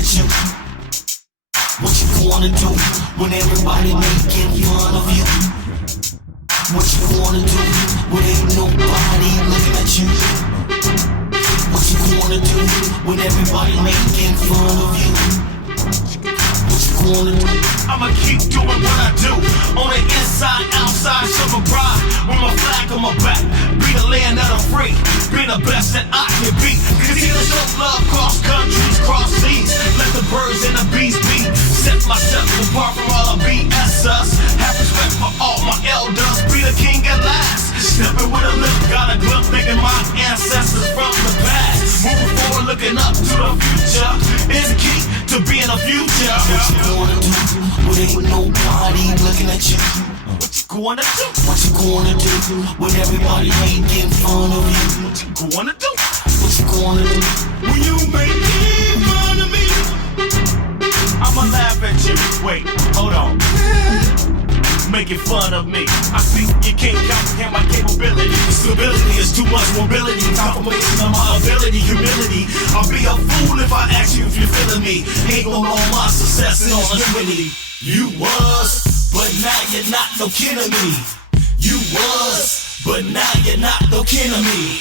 at you. What you gonna do when everybody making fun of you? What you gonna do when ain't nobody looking at you? What you gonna do when everybody making fun of you? What you gonna do? I'ma keep doing what I do. On the inside, outside, show my pride. With my flag on my back, be the land that I'm free. Be the best that I can be. Cause healers don't love cross countries, cross seas. Let the birds and the bees be. Set myself apart from all the BS's. Have respect for all my elders. Be the king at last. Stepping with a lip, got a glove, thinking my ancestors from the past. Moving forward, looking up to the future is key to being a future. What you gonna do when ain't nobody looking at you? What you gonna do? What you gonna do when everybody making fun of you? What you gonna do? What you gonna do when you making fun of me? I'ma laugh at you. Wait, hold on. Making fun of me. I see you can't comprehend my capability. Stability is too much mobility. Confirmation of my ability, humility. I'll be a fool if I ask you if you're feeling me. Ain't gonna know my success in all humility. You was, but now you're not no kin of me. You was, but now you're not no kin of me.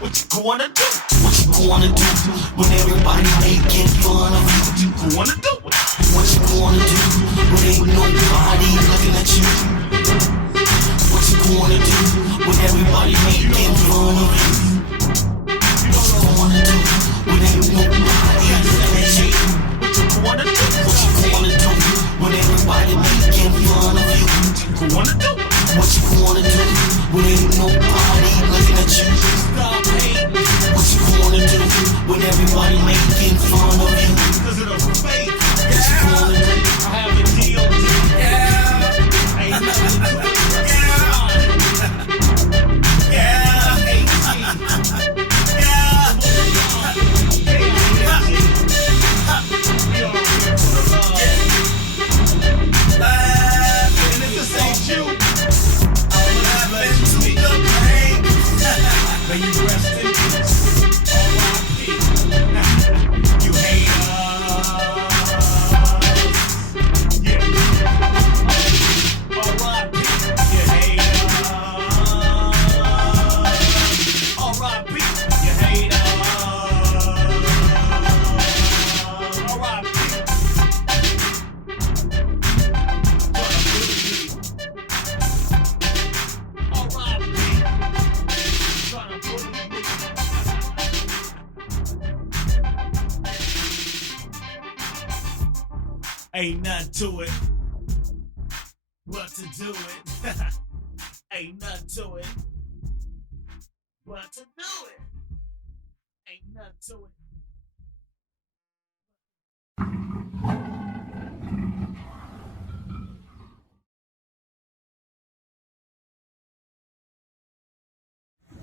What you gonna do? What you gonna do when everybody making fun of you? What you gonna do? What you gonna do when ain't nobody looking at you? What you gonna do when everybody making fun of you? What you gonna do when ain't nobody looking at you? What you gonna do? What you gonna do when everybody making fun of you? What you gonna do? What you gonna do when ain't nobody looking at you? What you gonna do when everybody making fun of you? Cause of the fake. What you gonna do? I have a deal. Yeah. Ain't nothing to do. Yeah. And if this ain't you, I'm laughing to the pain. May you rest in peace. R.I.P. You haters. Yeah. R.I.P. You haters. R.I.P. You haters. R.I.P. Ain't nothing to it but to do it. Ain't nothing to it but to do it. Ain't nothing to it.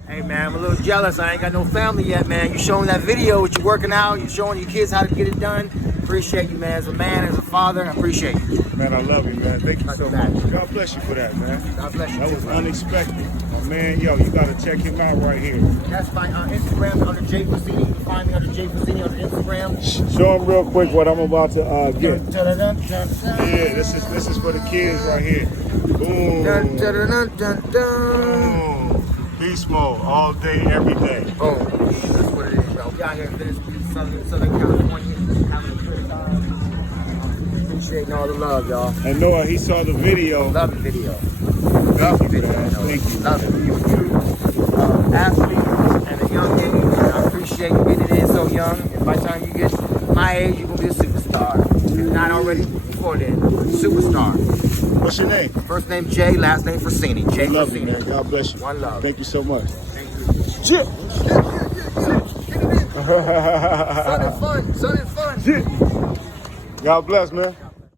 Hey man, I'm a little jealous. I ain't got no family yet, man. You showing that video, what you're working out, you're showing your kids how to get it done. Appreciate you, man. As a man, as a father, I appreciate you. Man, I love you, man. Thank you so much. God bless you for that, man. God bless you. That too, was man. unexpected. My man, yo, you gotta check him out right here. That's my Instagram under Jay Fazzini. You can find me under Jay Fazzini on Instagram. Show him real quick what I'm about to get. Dun, dun, dun, Yeah, this is for the kids right here. Boom. dun, dun, dun, dun, dun. Boom. Beast mode all day, every day. Boom. That's what it is, bro. We out here in Venice Beach, Southern California, having a good time. Appreciating all the love, y'all. And Noah, he saw the video. Love the video. Love you, Video, man. Thank you. Love it. You athlete and a young age. I appreciate you getting in so young. And by the time you get my age, you're gonna be a superstar. If not already, before then, superstar. What's your name? First name Jay, last name Fazzini. Jay Love Fazzini. you, man. God bless you. One love. Thank you so much. Thank you. Shit. Son and fun. Son and fun. Shit. God bless, man.